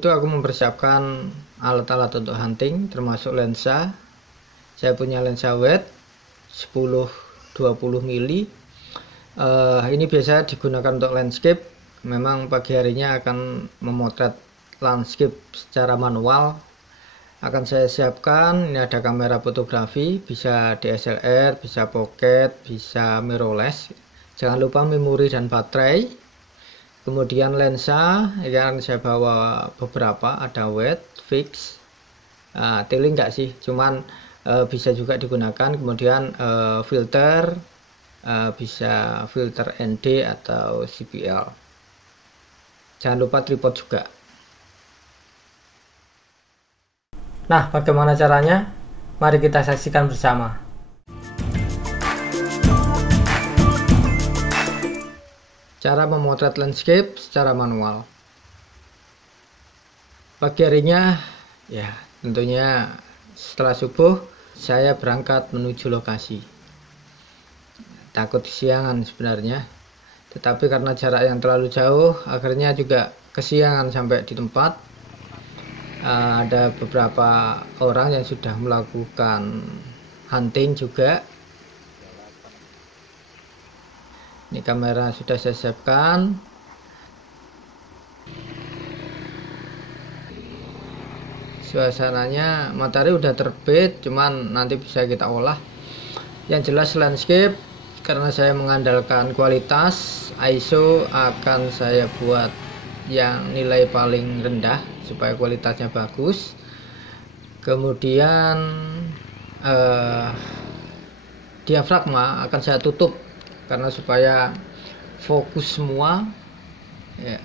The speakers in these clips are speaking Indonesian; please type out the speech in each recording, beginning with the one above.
itu aku mempersiapkan alat-alat untuk hunting, termasuk lensa. Saya punya lensa wide 10-20 mili. Ini biasa digunakan untuk landscape. Memang pagi harinya akan memotret landscape secara manual. Akan saya siapkan, ini ada kamera fotografi, bisa DSLR, bisa pocket, bisa mirrorless. Jangan lupa memori dan baterai. Kemudian lensa, ya kan saya bawa beberapa, ada wide, fix, tailing enggak sih, cuman bisa juga digunakan. Kemudian filter, bisa filter ND atau CPL. Jangan lupa tripod juga. Nah, bagaimana caranya? Mari kita saksikan bersama. Cara memotret landscape secara manual. Pagi harinya, ya tentunya setelah subuh, saya berangkat menuju lokasi. Takut kesiangan sebenarnya, tetapi karena jarak yang terlalu jauh, akhirnya juga kesiangan sampai di tempat. Ada beberapa orang yang sudah melakukan hunting juga. Ini kamera sudah saya siapkan. Suasananya matahari udah terbit, cuman nanti bisa kita olah. Yang jelas landscape, karena saya mengandalkan kualitas, ISO akan saya buat yang nilai paling rendah supaya kualitasnya bagus. Kemudian diafragma akan saya tutup karena supaya fokus semua ya.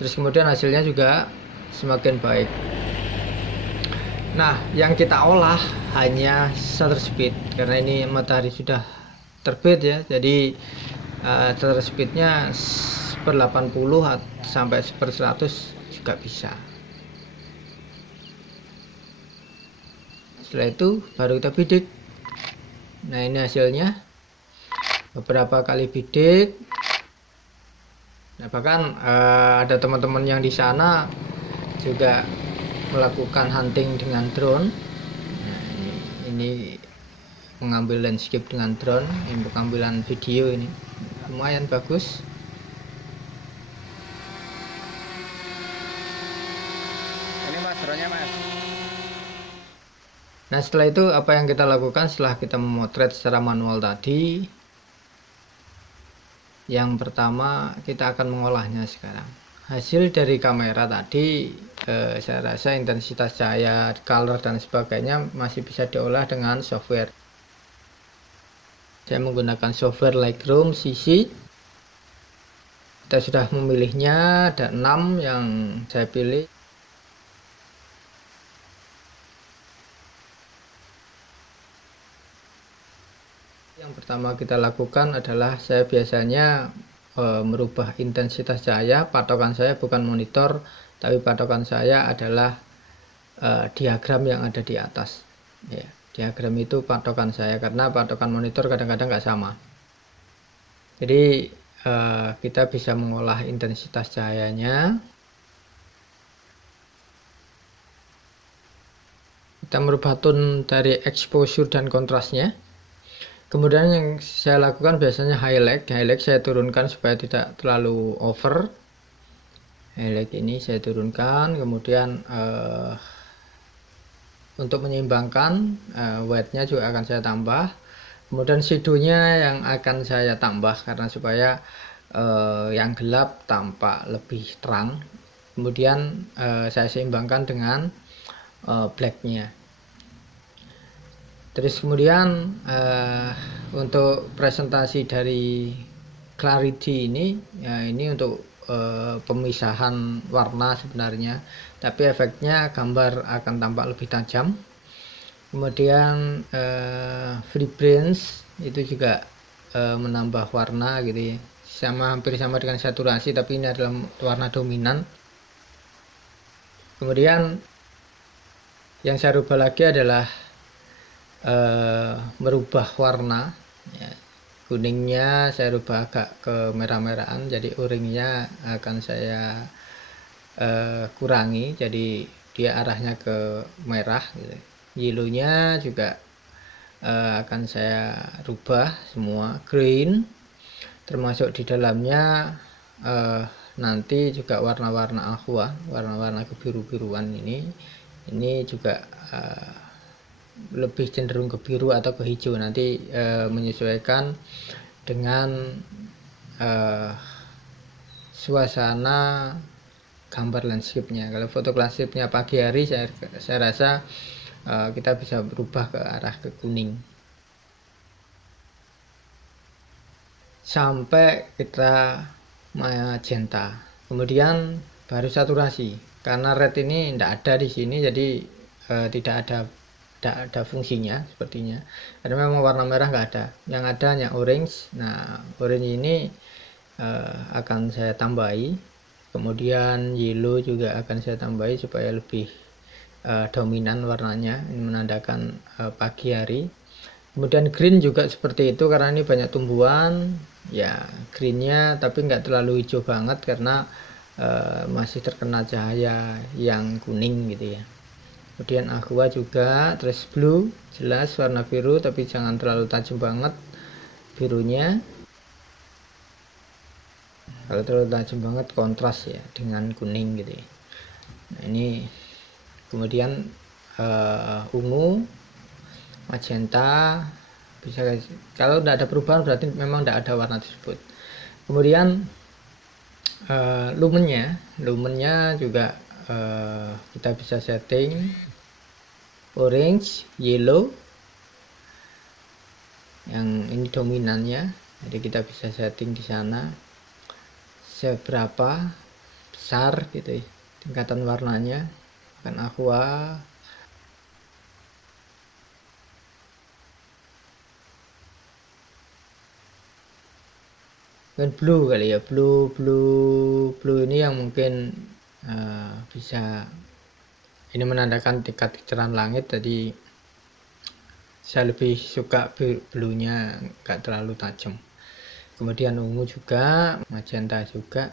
Terus kemudian hasilnya juga semakin baik. Nah, yang kita olah hanya shutter speed karena ini matahari sudah terbit ya, jadi shutter speednya 1/80 sampai 1/100 juga bisa. Setelah itu baru kita bidik. Nah, ini hasilnya. Beberapa kali bidik. Nah, bahkan ada teman-teman yang di sana juga melakukan hunting dengan drone. Nah, ini mengambil landscape dengan drone, ini pengambilan video, ini lumayan bagus. Ini mas, drone-nya mas. Nah, setelah itu apa yang kita lakukan setelah kita memotret secara manual tadi? Yang pertama, kita akan mengolahnya sekarang. Hasil dari kamera tadi, saya rasa intensitas cahaya, color dan sebagainya masih bisa diolah dengan software. Saya menggunakan software Lightroom CC. Kita sudah memilihnya, ada 6 yang saya pilih. Yang pertama kita lakukan adalah saya biasanya merubah intensitas cahaya. Patokan saya bukan monitor, tapi patokan saya adalah diagram yang ada di atas ya. Diagram itu patokan saya, karena patokan monitor kadang-kadang nggak sama. Jadi kita bisa mengolah intensitas cahayanya. Kita merubah tone dari exposure dan kontrasnya. Kemudian yang saya lakukan biasanya highlight saya turunkan supaya tidak terlalu over. Highlight ini saya turunkan. Kemudian untuk menyeimbangkan, white-nya juga akan saya tambah. Kemudian shadow-nya yang akan saya tambah karena supaya yang gelap tampak lebih terang. Kemudian saya seimbangkan dengan black-nya. Terus kemudian untuk presentasi dari clarity ini ya, ini untuk pemisahan warna sebenarnya, tapi efeknya gambar akan tampak lebih tajam. Kemudian vibrance itu juga menambah warna gitu ya, hampir sama dengan saturasi, tapi ini adalah warna dominan. Kemudian yang saya rubah lagi adalah merubah warna ya. Kuningnya saya rubah agak ke merah-merahan, jadi o-ringnya akan saya kurangi, jadi dia arahnya ke merah gitu. Yellownya juga akan saya rubah semua green, termasuk di dalamnya nanti juga warna-warna aqua, warna-warna kebiru-biruan ini juga lebih cenderung ke biru atau ke hijau, nanti menyesuaikan dengan suasana gambar landscape-nya. Kalau foto landscape-nya pagi hari, saya rasa kita bisa berubah ke arah ke kuning sampai kita magenta, kemudian baru saturasi. Karena red ini tidak ada di sini, jadi tidak ada fungsinya sepertinya, karena memang warna merah nggak ada, yang ada hanya orange. Nah, orange ini akan saya tambahi, kemudian yellow juga akan saya tambahi supaya lebih dominan warnanya, ini menandakan pagi hari. Kemudian green juga seperti itu, karena ini banyak tumbuhan ya, greennya tapi nggak terlalu hijau banget karena masih terkena cahaya yang kuning gitu ya. Kemudian aqua juga, terus blue jelas warna biru tapi jangan terlalu tajam banget birunya, kalau terlalu tajam banget kontras ya dengan kuning gitu ya. Nah, ini kemudian ungu, magenta bisa, kalau tidak ada perubahan berarti memang tidak ada warna tersebut. Kemudian lumennya juga kita bisa setting orange, yellow, yang ini dominannya, jadi kita bisa setting di sana seberapa besar gitu ya, tingkatan warnanya. Kan aqua, dan blue kali ya, blue ini yang mungkin bisa, ini menandakan tingkat kecerahan langit, jadi saya lebih suka blue nya gak terlalu tajam. Kemudian ungu juga, magenta juga.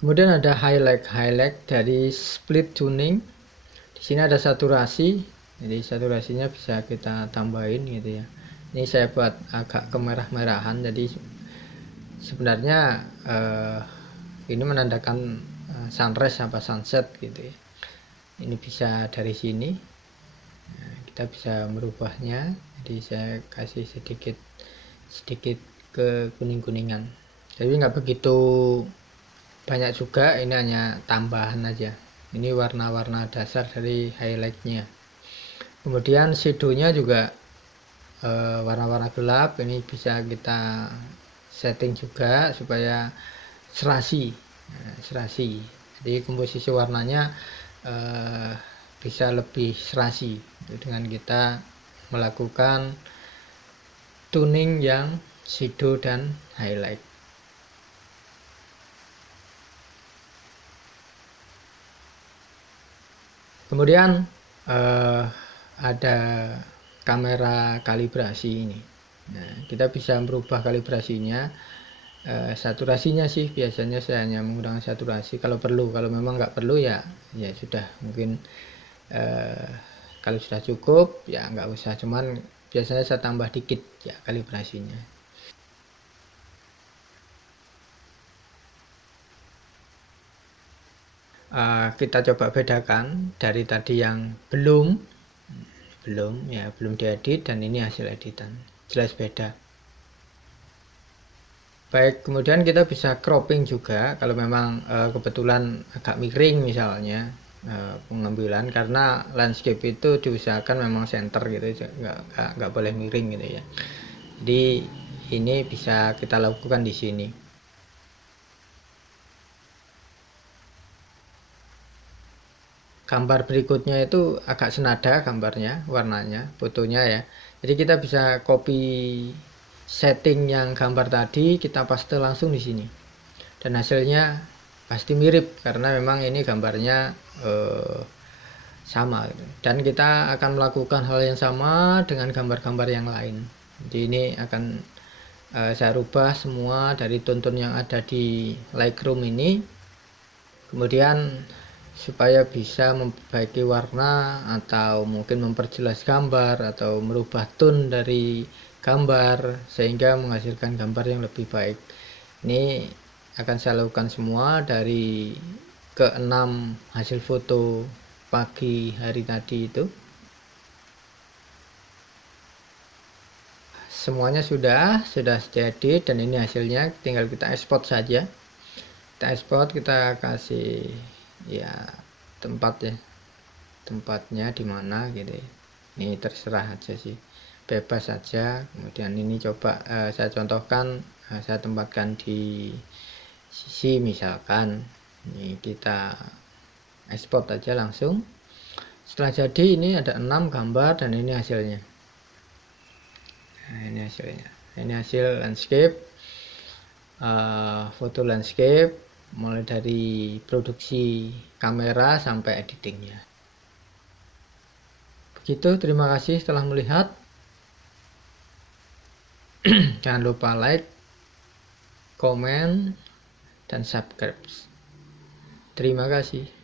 Kemudian ada highlight dari split tuning. Di sini ada saturasi, jadi saturasinya bisa kita tambahin gitu ya. Ini saya buat agak kemerah-merahan, jadi sebenarnya ini menandakan sunrise apa sunset gitu ya. Ini bisa dari sini, nah, kita bisa merubahnya, jadi saya kasih sedikit ke kuning-kuningan, jadi nggak begitu banyak juga, ini hanya tambahan aja. Ini warna-warna dasar dari highlightnya. Kemudian shadownya juga warna-warna gelap, ini bisa kita setting juga supaya serasi. Nah, serasi, jadi komposisi warnanya bisa lebih serasi dengan kita melakukan tuning yang shadow dan highlight. Kemudian ada kamera kalibrasi ini. Nah, kita bisa merubah kalibrasinya. Saturasinya sih biasanya saya hanya menggunakan saturasi kalau perlu. Kalau memang nggak perlu ya sudah, mungkin kalau sudah cukup ya nggak usah. Cuman biasanya saya tambah dikit ya kalibrasinya. Kita coba bedakan dari tadi yang belum diedit dan ini hasil editan, jelas beda. Baik, kemudian kita bisa cropping juga kalau memang kebetulan agak miring misalnya pengambilan, karena landscape itu diusahakan memang center gitu, nggak boleh miring gitu ya. Jadi ini bisa kita lakukan di sini. Gambar berikutnya itu agak senada gambarnya, warnanya, fotonya ya. Jadi kita bisa copy setting yang gambar tadi, kita paste langsung di sini. Dan hasilnya pasti mirip karena memang ini gambarnya sama gitu. Dan kita akan melakukan hal yang sama dengan gambar-gambar yang lain. Jadi ini akan saya rubah semua dari tone yang ada di Lightroom ini, kemudian supaya bisa memperbaiki warna atau mungkin memperjelas gambar atau merubah tone dari gambar sehingga menghasilkan gambar yang lebih baik. Ini akan saya lakukan semua dari ke-6 hasil foto pagi hari tadi itu. Semuanya sudah jadi dan ini hasilnya, tinggal kita ekspor saja. Kita ekspor, kita kasih ya tempatnya di mana gitu. Ini terserah aja sih, bebas saja. Kemudian ini coba saya contohkan, saya tempatkan di sisi misalkan. Ini kita ekspor aja langsung. Setelah jadi ini ada 6 gambar dan ini hasilnya. Nah, ini hasilnya. Ini hasil landscape, foto landscape, mulai dari produksi kamera sampai editingnya. Begitu, terima kasih telah melihat. Jangan lupa like, komen, dan subscribe. Terima kasih.